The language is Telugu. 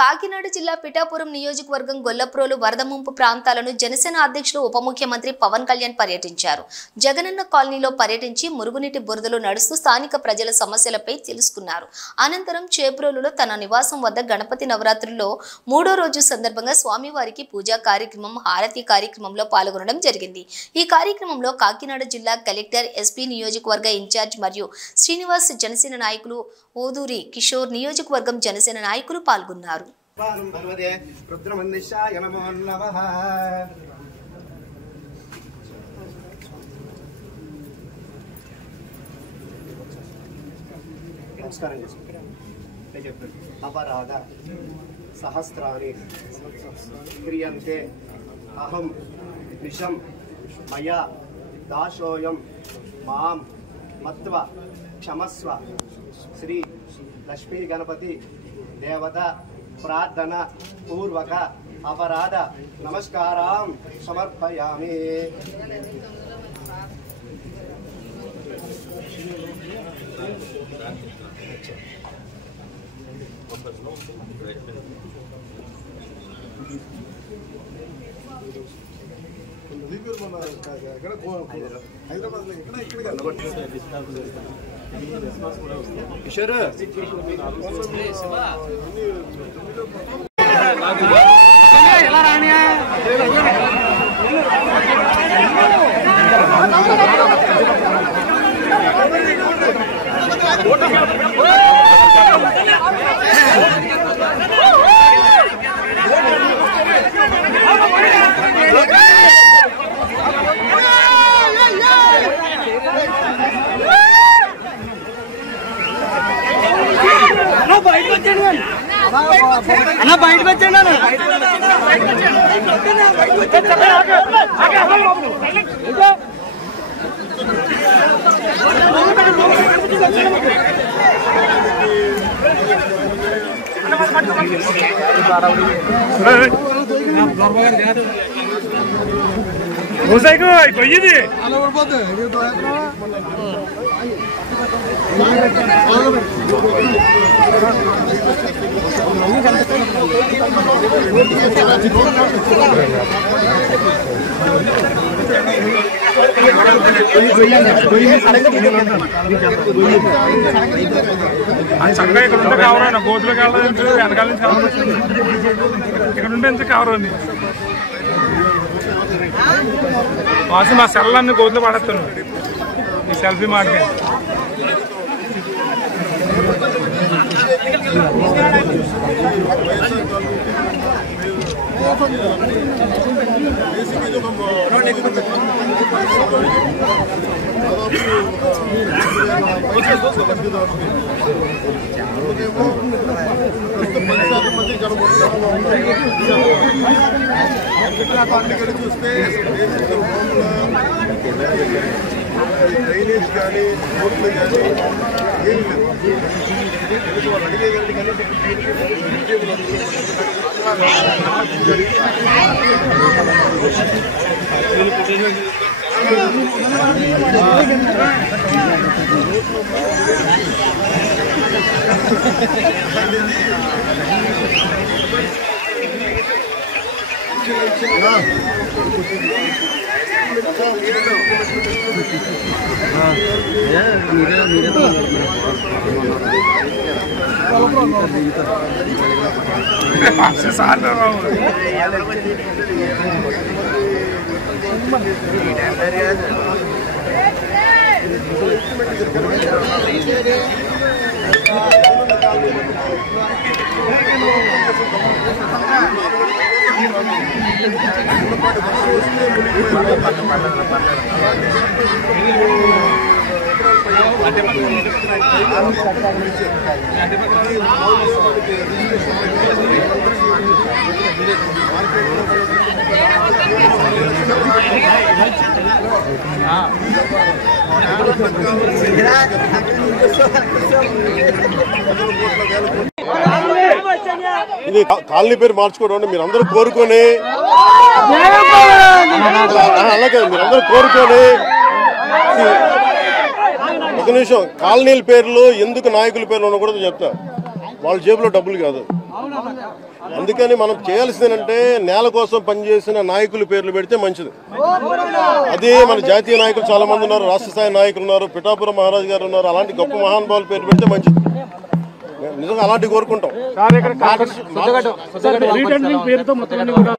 కాకినాడ జిల్లా పిఠాపురం నియోజకవర్గం గొల్లప్రోలు వరద ముంపు ప్రాంతాలను జనసేన అధ్యక్షులు ఉప ముఖ్యమంత్రి పవన్ కళ్యాణ్ పర్యటించారు. జగనన్న కాలనీలో పర్యటించి మురుగునీటి బురదలో నడుస్తూ స్థానిక ప్రజల సమస్యలపై తెలుసుకున్నారు. అనంతరం చేబ్రోలులో తన నివాసం వద్ద గణపతి నవరాత్రుల్లో 3వ రోజు సందర్భంగా స్వామివారికి పూజా కార్యక్రమం, హారతి కార్యక్రమంలో పాల్గొనడం జరిగింది. ఈ కార్యక్రమంలో కాకినాడ జిల్లా కలెక్టర్, ఎస్పీ, నియోజకవర్గ ఇన్ఛార్జ్ మరియు శ్రీనివాస్, జనసేన నాయకులు, ఓదూరి కిషోర్, నియోజకవర్గం జనసేన నాయకులు పాల్గొన్నారు. నమస్కారం. అపరాధ సహస్రాని క్రియంతే అహం విషం మయా దాశోయం మాం మత్వ క్షమస్వ. శ్రీ లక్ష్మీ గణపతి దేవత ప్రార్థన పూర్వక అపరాధ నమస్కారం సమర్పయామి. కిషోర్ అన్న బయటకు వచ్చాను. చక్కగా ఇక్కడ ఉంటే కావాలన్నా గోతులోకి వెళ్ళాలంటే వెనకాల నుంచి కావాలి, ఇక్కడ ఉంటే ఎంత కావాలండి. వాసి మా సెల్ అన్ని గోతులు పడేస్తాను ఈ సెల్ఫీ మాకే. చూస్తే డ్రైనేజ్ కానీ రోడ్లు కానీ ఏమి లేదు. వాళ్ళు అడిగేదండి ఇది కాలనీ పేరు మార్చుకోవడం మీరందరూ కోరుకొని, అలాగే మీరందరూ కోరుకొని ఒక నిమిషం కాలనీల పేర్లు ఎందుకు నాయకుల పేర్లు ఉండకూడదు చెప్తా. వాళ్ళ జేబులో డబ్బులు కాదు, అందుకని మనం చేయాల్సింది ఏంటంటే నేల కోసం పనిచేసిన నాయకుల పేర్లు పెడితే మంచిది. అదే మన జాతీయ నాయకులు చాలా మంది ఉన్నారు, రాష్ట్ర స్థాయి నాయకులు ఉన్నారు, పిఠాపురం మహారాజు గారు ఉన్నారు. అలాంటి గొప్ప మహానుభావుల పేర్లు పెడితే మంచిది. నిజంగా అలాంటివి కోరుకుంటాం.